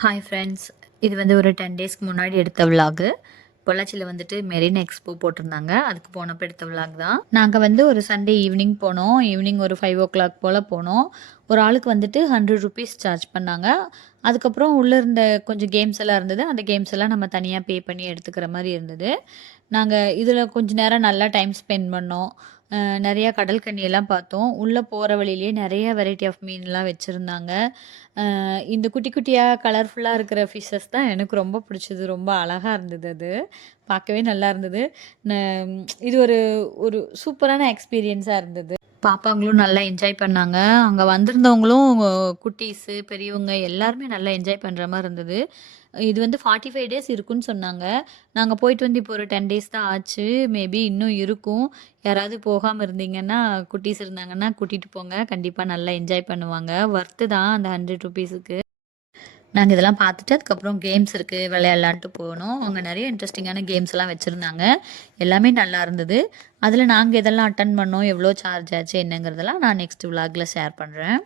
Hi friends. இது வந்து ஒரு 10 டேஸ்க்கு முன்னாடி எடுத்த விலாகு. பொள்ளாச்சியில் வந்துட்டு மெரின் எக்ஸ்போ போட்டிருந்தாங்க. அதுக்கு போனப்போ எடுத்த விலாக் தான். நாங்கள் வந்து ஒரு சண்டே ஈவினிங் போனோம். ஈவினிங் ஒரு 5 o'clock போல் போனோம். ஒரு ஆளுக்கு வந்துட்டு 100 rupees சார்ஜ் பண்ணாங்க. அதுக்கப்புறம் உள்ளே இருந்த கொஞ்சம் கேம்ஸ் எல்லாம் இருந்தது. அந்த கேம்ஸ் எல்லாம் நம்ம தனியாக பே பண்ணி எடுத்துக்கிற மாதிரி இருந்தது. நாங்கள் இதில் கொஞ்சம் நேரம் நல்லா டைம் ஸ்பெண்ட் பண்ணோம். நிறையா கடல் கன்னியெல்லாம் பார்த்தோம். உள்ளே போகிற வழியிலேயே நிறைய வெரைட்டி ஆஃப் மீன்லாம் வச்சுருந்தாங்க. இந்த குட்டி குட்டியாக கலர்ஃபுல்லாக இருக்கிற ஃபிஷ்ஷஸ் தான் எனக்கு ரொம்ப பிடிச்சது. ரொம்ப அழகாக இருந்தது அது. பார்க்கவே நல்லா இருந்தது. ந இது ஒரு ஒரு சூப்பரான எக்ஸ்பீரியன்ஸாக இருந்தது. பாப்பாங்களும் நல்லா என்ஜாய் பண்ணாங்க. அங்கே வந்திருந்தவங்களும் குட்டீஸு, பெரியவங்க எல்லாருமே நல்லா என்ஜாய் பண்ணுற மாரி இருந்தது. இது வந்து 45 டேஸ் இருக்குன்னு சொன்னாங்க. நாங்க போயிட்டு வந்து இப்போ ஒரு 10 டேஸ் தான் ஆச்சு. மேபி இன்னும் இருக்கும். யாராவது போகாம இருந்தீங்கன்னா, குட்டீஸ் இருந்தாங்கன்னா கூட்டிட்டு போங்க. கண்டிப்பா நல்லா என்ஜாய் பண்ணுவாங்க. ஒர்த்து தான் அந்த 100 ரூபீஸுக்கு. நாங்க இதெல்லாம் பார்த்துட்டு அதுக்கப்புறம் கேம்ஸ் இருக்கு விளையாடலான்ட்டு போனோம். அங்க நிறைய இன்ட்ரெஸ்டிங்கான கேம்ஸ்லாம் வச்சிருந்தாங்க. எல்லாமே நல்லா இருந்தது. அதில நாங்க எதெல்லாம் அட்டெண்ட் பண்ணோம், எவ்வளோ சார்ஜ் ஆச்சு என்னங்கிறதெல்லாம் நான் நெக்ஸ்ட் விலாக்ல ஷேர் பண்றேன்.